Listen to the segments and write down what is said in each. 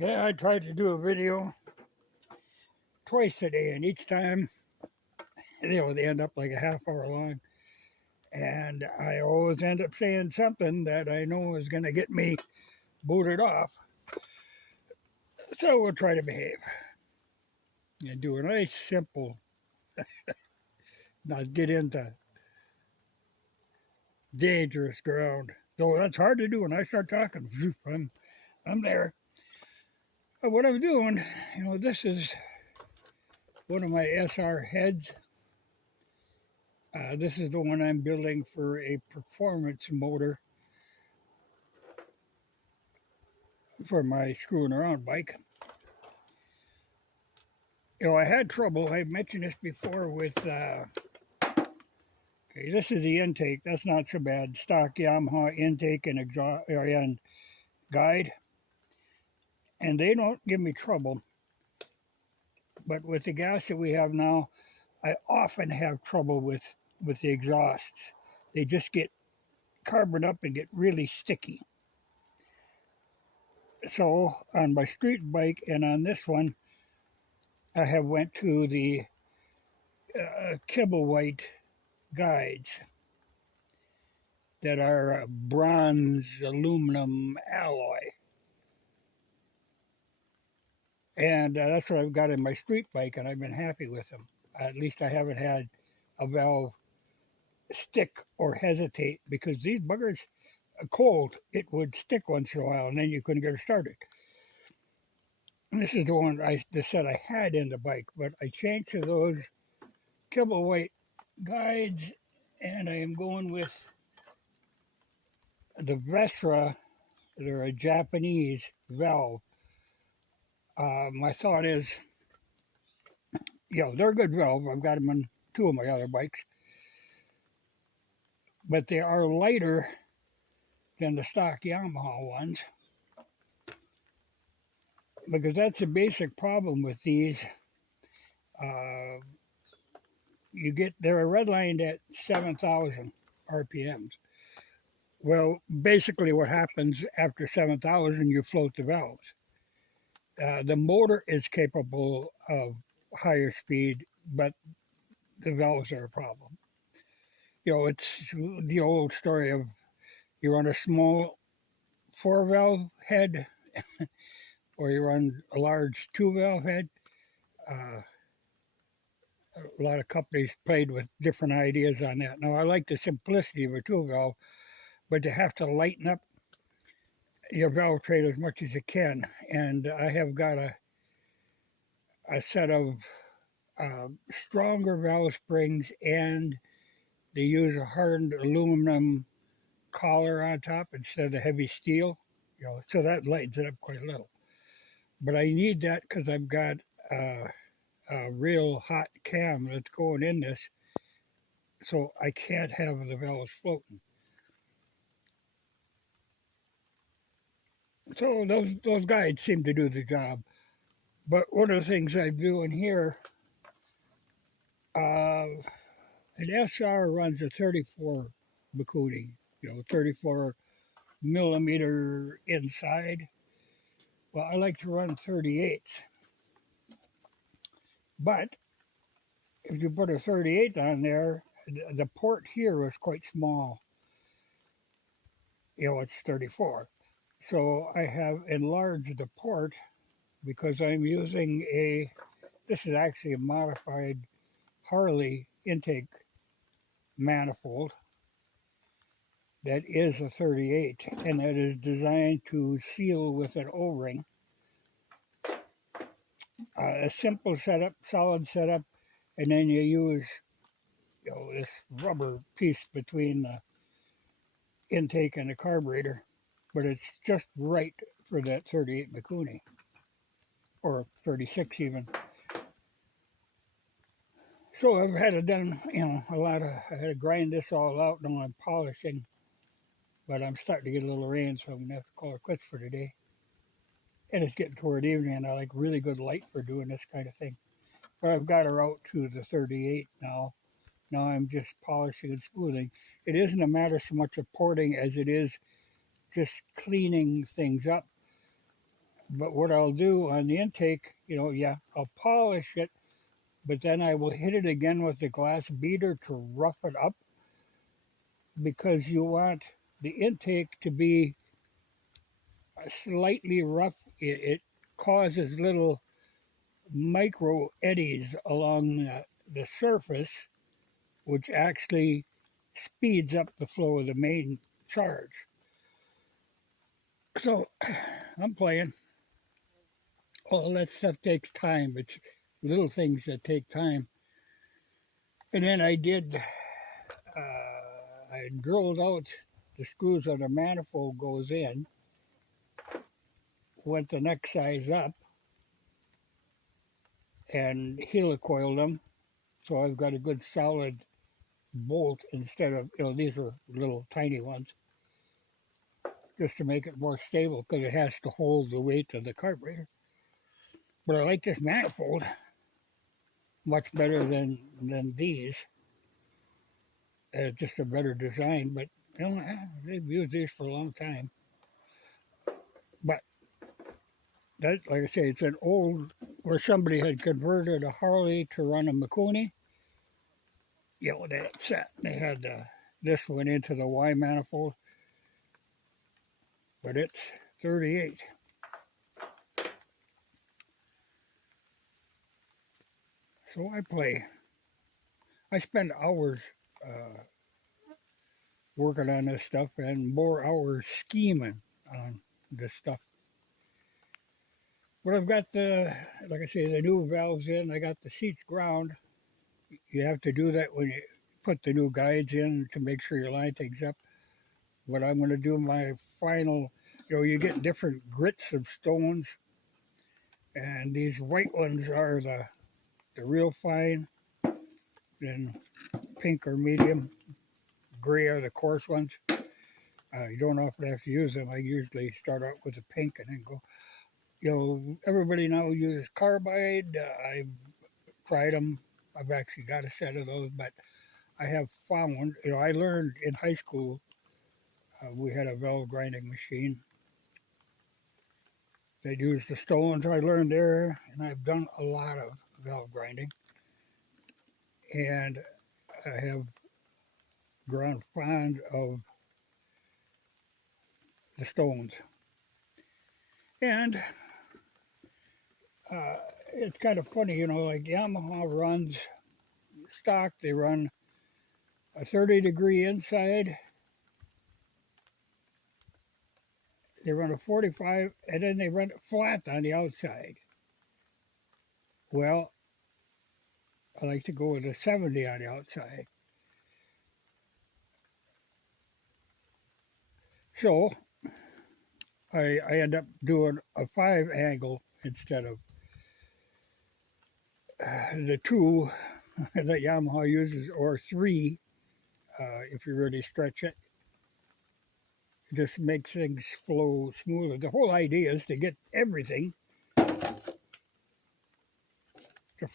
Yeah, I tried to do a video twice a day, and each time, they end up like a half hour long. And I always end up saying something that I know is going to get me booted off. So we'll try to behave and do a nice, simple, not get into dangerous ground. Though that's hard to do when I start talking. I'm there. But what I'm doing, this is one of my SR heads. This is the one I'm building for a performance motor for my screwing around bike. I had trouble, I mentioned this before, with, okay, this is the intake. That's not so bad. Stock Yamaha intake and exhaust and guide. And they don't give me trouble. But with the gas that we have now, I often have trouble with the exhausts. They just get carboned up and get really sticky. So on my street bike and on this one, I have went to the Kibble White guides that are bronze aluminum alloy. And that's what I've got in my street bike, and I've been happy with them. At least I haven't had a valve stick or hesitate, because these buggers, cold, it would stick once in a while, and then you couldn't get it started. And this is the one I said I had in the bike, but I changed to those Kibble White guides, and I am going with the Vesra. They're a Japanese valve. My thought is, they're a good valve. I've got them on two of my other bikes, but they are lighter than the stock Yamaha ones, because that's a basic problem with these. They're redlined at 7,000 RPMs. Well, basically what happens after 7,000, you float the valves. The motor is capable of higher speed, but the valves are a problem. It's the old story of you run a small 4-valve head or you run a large 2-valve head. A lot of companies played with different ideas on that. Now, I like the simplicity of a 2-valve, but you have to lighten up your valve train as much as you can. And I have got a set of stronger valve springs, and they use a hardened aluminum collar on top instead of the heavy steel, so that lightens it up quite a little. But I need that because I've got a real hot cam that's going in this, so I can't have the valves floating. So those guides seem to do the job. But one of the things I'm doing here, an SR runs a 34 Bakuni, 34 millimeter inside. Well, I like to run 38s. But if you put a 38 on there, the port here is quite small. It's 34. So I have enlarged the port because I'm using this is actually a modified Harley intake manifold that is a 38, and that is designed to seal with an O-ring. A simple setup, solid setup, and then you use this rubber piece between the intake and the carburetor, but it's just right for that 38 Mikuni, or 36 even. So I've had it done, I had to grind this all out. Now I'm polishing, but I'm starting to get a little rain, so I'm going to have to call it quits for today. And it's getting toward evening, and I like really good light for doing this kind of thing. But I've got her out to the 38 now. Now I'm just polishing and smoothing. It isn't a matter so much of porting as it is just cleaning things up. But what I'll do on the intake, yeah, I'll polish it, but then I will hit it again with the glass beater to rough it up because you want the intake to be slightly rough. It causes little micro eddies along the surface, which actually speeds up the flow of the main charge. So I'm playing. All that stuff takes time. It's little things that take time. And then I drilled out the screws where the manifold goes in, went the next size up, and helicoiled them. So I've got a good solid bolt instead of, these are little tiny ones, just to make it more stable because it has to hold the weight of the carburetor. But I like this manifold much better than these. Just a better design, but they've used these for a long time. But that, like I say, it's an old where somebody had converted a Harley to run a Mikuni. They had this one into the Y manifold, but it's 38. So I play. I spend hours working on this stuff and more hours scheming on this stuff. But I've got like I say, the new valves in. I got the seats ground. You have to do that when you put the new guides in to make sure your line takes up. But I'm going to do my final, you get different grits of stones. And these white ones are the real fine. Then pink or medium. Gray are the coarse ones. You don't often have to use them. I usually start out with the pink and then go. Everybody now uses carbide. I've tried them. I've actually got a set of those, but I have found, I learned in high school, we had a valve grinding machine. They used the stones I learned there, and I've done a lot of valve grinding. And I have grown fond of the stones. And it's kind of funny, like Yamaha runs stock, they run a 30-degree inside, they run a 45, and then they run it flat on the outside. Well, I like to go with a 70 on the outside. So I end up doing a 5 angle instead of the 2 that Yamaha uses, or 3 if you really stretch it. It just makes things flow smoother. The whole idea is to get everything to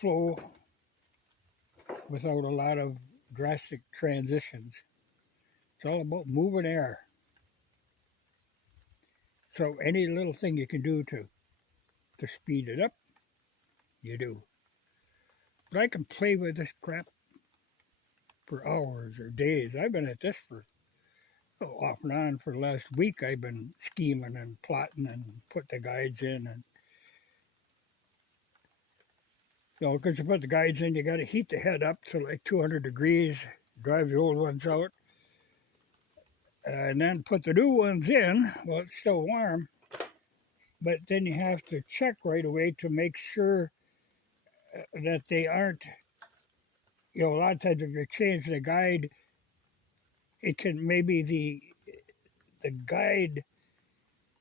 flow without a lot of drastic transitions. It's all about moving air. So any little thing you can do to speed it up, you do. But I can play with this crap for hours or days. I've been at this for off and on for the last week. I've been scheming and plotting and put the guides in, and because you put the guides in, you got to heat the head up to like 200 degrees, drive the old ones out, and then put the new ones in. Well, it's still warm, but then you have to check right away to make sure that they aren't. A lot of times if you change the guide, it can maybe the guide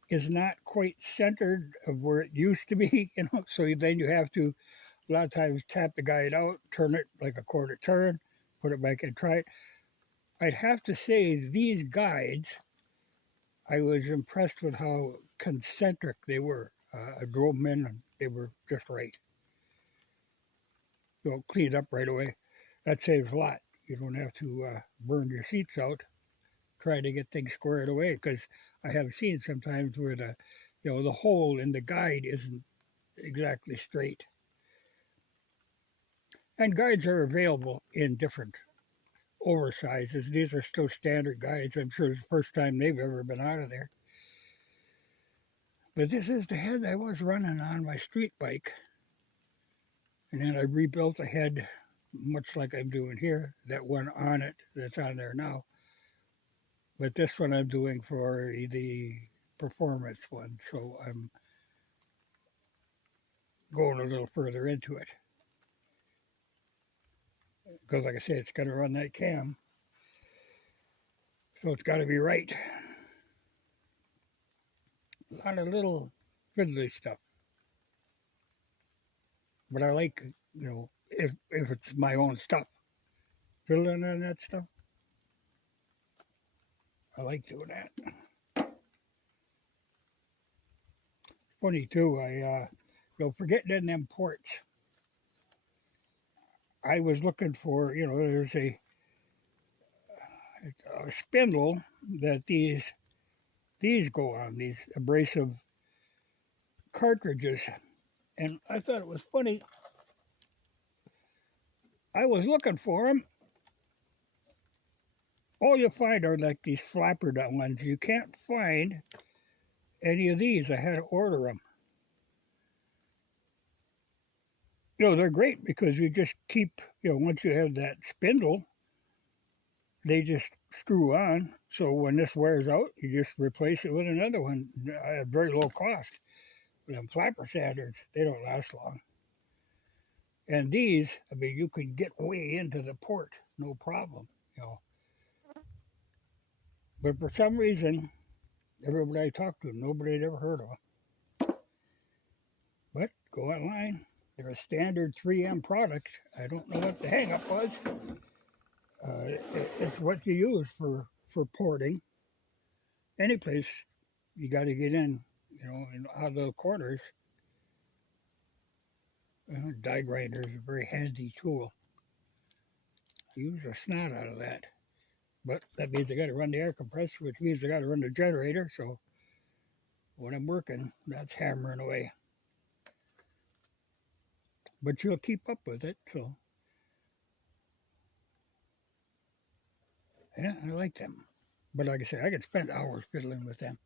is not quite centered of where it used to be, so then you have to a lot of times tap the guide out, turn it like a quarter turn, put it back and try it. I'd have to say these guides, I was impressed with how concentric they were. I drove them in and they were just right. Cleaned up right away. That saves a lot. You don't have to burn your seats out trying to get things squared away, because I have seen sometimes where the hole in the guide isn't exactly straight. And guides are available in different oversizes. These are still standard guides. I'm sure it's the first time they've ever been out of there. But this is the head I was running on my street bike. And then I rebuilt a head much like I'm doing here, that one on it that's on there now. But this one I'm doing for the performance one. So I'm going a little further into it. Because like I said, it's got to run that cam. So it's got to be right. A lot of little fiddly stuff. But I like, if it's my own stuff, fiddling on that stuff, I like doing that. Funny too, for getting in them ports, I was looking for, there's a spindle that these go on, these abrasive cartridges. And I thought it was funny. I was looking for them. All you find are like these flapper ones. You can't find any of these. I had to order them. They're great because you just keep, once you have that spindle, they just screw on. So when this wears out, you just replace it with another one at very low cost. But them flapper sanders, they don't last long. And these, you can get way into the port, no problem, But for some reason, everybody I talked to, nobody had ever heard of them. But go online. They're a standard 3M product. I don't know what the hang-up was. It's what you use for porting. Any place you got to get in, out of the corners. Die grinder is a very handy tool. Use the snot out of that. But that means I got to run the air compressor, which means I got to run the generator. So when I'm working, that's hammering away. But you'll keep up with it. So yeah, I like them. But like I say, I could spend hours fiddling with them.